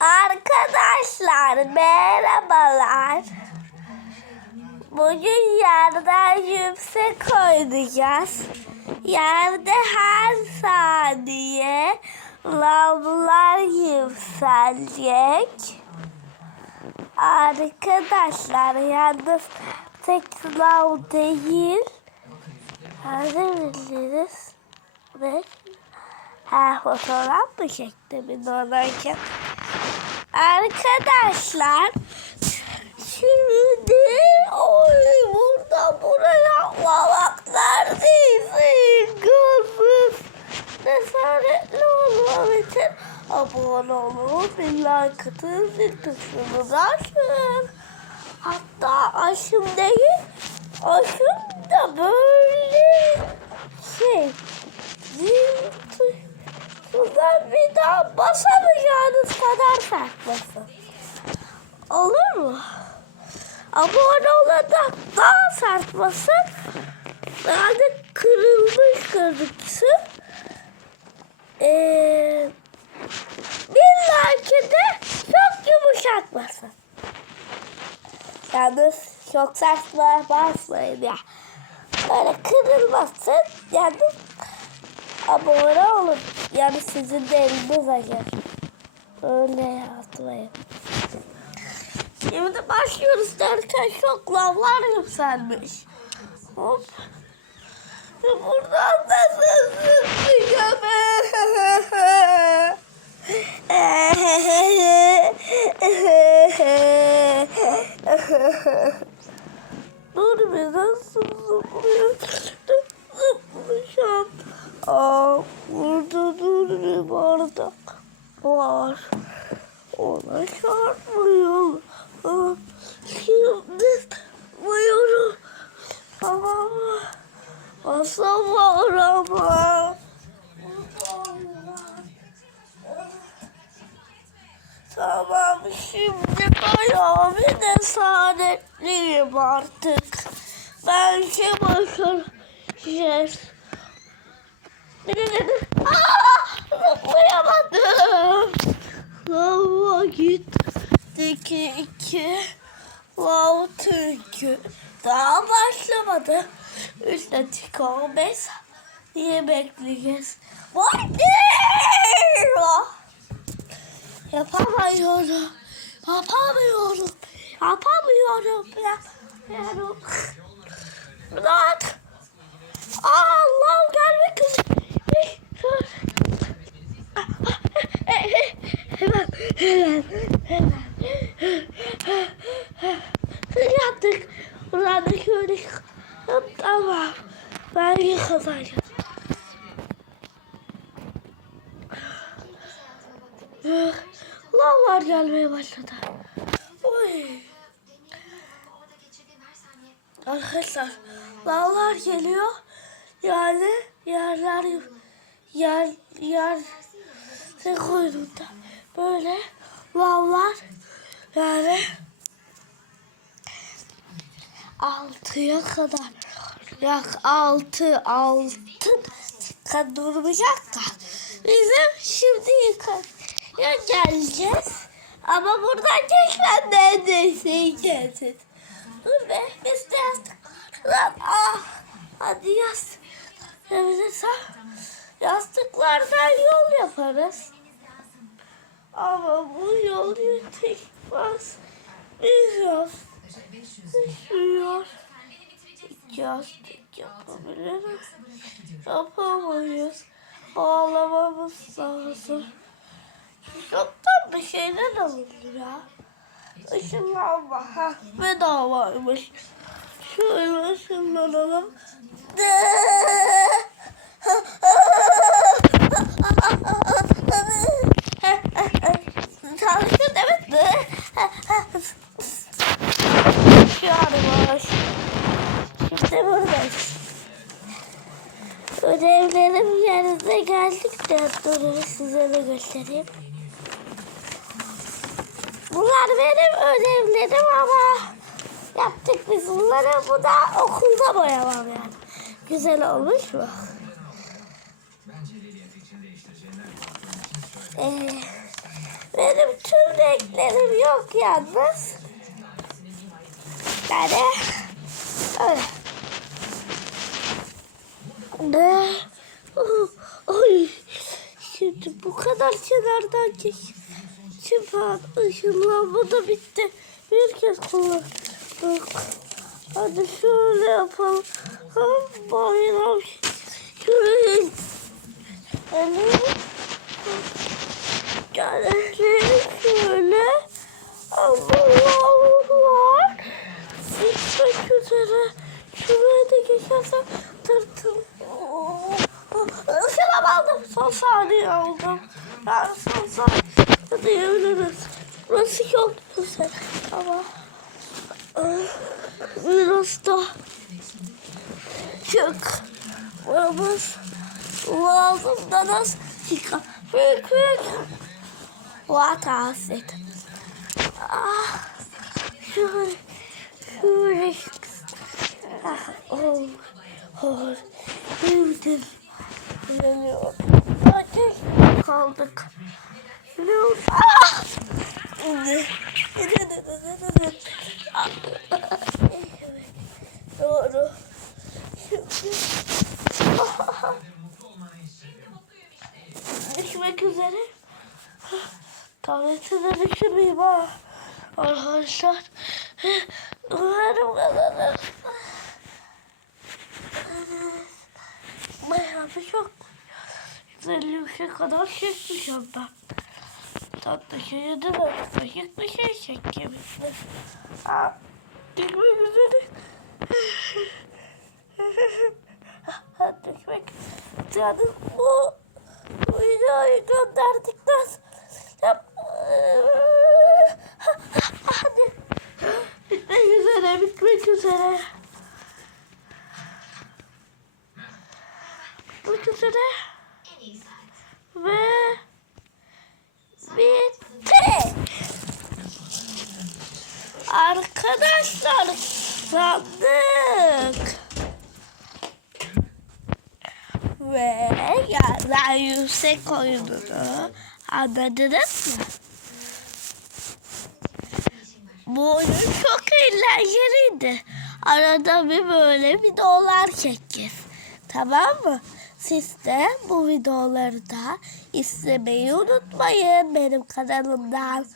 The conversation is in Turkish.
Arkadaşlar merhabalar. Bugün yerden yüksek oynayacağız. Yerde her saniye lavlar yükselecek. Arkadaşlar yalnız tek lav değil. Nerede biliriz? Ne? Ha fotoğraf mı çekti bir oradayken? Arkadaşlar şimdi oy burada buraya lavaklar değilsin gözsüz cesaretli olmam için abone olun bir like atın zil tuşunu açın. Hatta aşım değil aşım da böyle şey zil tuşuna bir daha basamayacağınız kadar sert basın olur mu? Abone olana daha sert basın. Yani kırılmış gözüksün. Ee, bir like de çok yumuşak basın. Yalnız çok sert basmayın ya. Böyle kırılmasın. Yani abone olun. Yani sizin de eliniz acır. Öyle atmayın. Şimdi başlıyoruz derken çok lavlar yükselmiş. Hop. Buradan da sızlıyor Dur var. Ona çarpmıyor. Şimdi buyurun. Mı? Masa var ama. Tamam şimdi bayağı bir de saadetliyim artık. Bence başaracağız. Gittik iki. Lav çünkü daha başlamadı. 3 dakika 15 diye bekleyeceğiz. Vakti! Yapamıyorum. Yapamıyorum. Yapamıyorum. Yapamıyorum. Bırak. Allah gelmek Yaptık. Buradan da şöyle Tamam. Ben yıkatacağım. Lavlar gelmeye başladı. Oy. Arkadaşlar lavlar geliyor. Yani yerler yer yer koyduğunda böyle lavlar yani altıya kadar yak altı altın kad durmayacak da bizim şimdi yukarıya geleceğiz ama buradan geçmen neredeyse geleceğiz. Dur be biz de yazdık. Lan ah hadi yaz. Yastıklardan yol yaparız. Ama bu yol yürütmez. Biz yaz. Düşüyor. Yastık yapabiliriz. Yapamayız. Bağlamamız lazım. Çoktan bir şeyler alınır ya. Işınlanma. Ha, bedavaymış. Şöyle ışınlanalım. Çalıştı Ödevlerim yerine geldik de size de göstereyim. Bunlar benim ödevlerim ama yaptık biz bunları. Bu da okulda boyamam yani. Güzel olmuş mu? Ee, Benim tüm renklerim yok yalnız. Yani öyle. Ne? Oh, Ay. Şimdi bu kadar kenardan geç. Süper. Işınlanma da bitti. Bir kez kullandık. Hadi şöyle yapalım. Bayram. Şöyle. Hani. Gelelim şöyle. Allah Gitmek üzere. Da geçersem tırtıl. Selam aldım. Son saniye aldım. Ben son saniye diyebiliriz. Burası çok güzel ama eh, biraz da çıkmamız lazım da nasıl çıkar? Büyük büyük. Vatasit. Ah, şöyle, şöyle. Oh, bildim. Geliyor. Hadi kaldık. Geliyor. Ah! Doğru. Şimdi düşmek üzere. Tableti de düşürmeyeyim ha. Arkadaşlar. Umarım kazanır. Bayağı bir çok 153'e kadar çekmişim ben. Tatlı şeyde de tıklaşık bir şey çekebildim. Aa, düşmek üzere. Hadi düşmek üzere. Bu videoyu gönderdikten sonra hadi bitmek üzere bitmek üzere. Bitmek üzere. Ve bitti. Arkadaşlar sandık. Ve yerden yüksek oyununu anladınız mı? Bu oyun çok eğlenceliydi. Arada bir böyle videolar çekeceğiz. Tamam mı? Siz de bu videoları da izlemeyi unutmayın benim kanalımdan.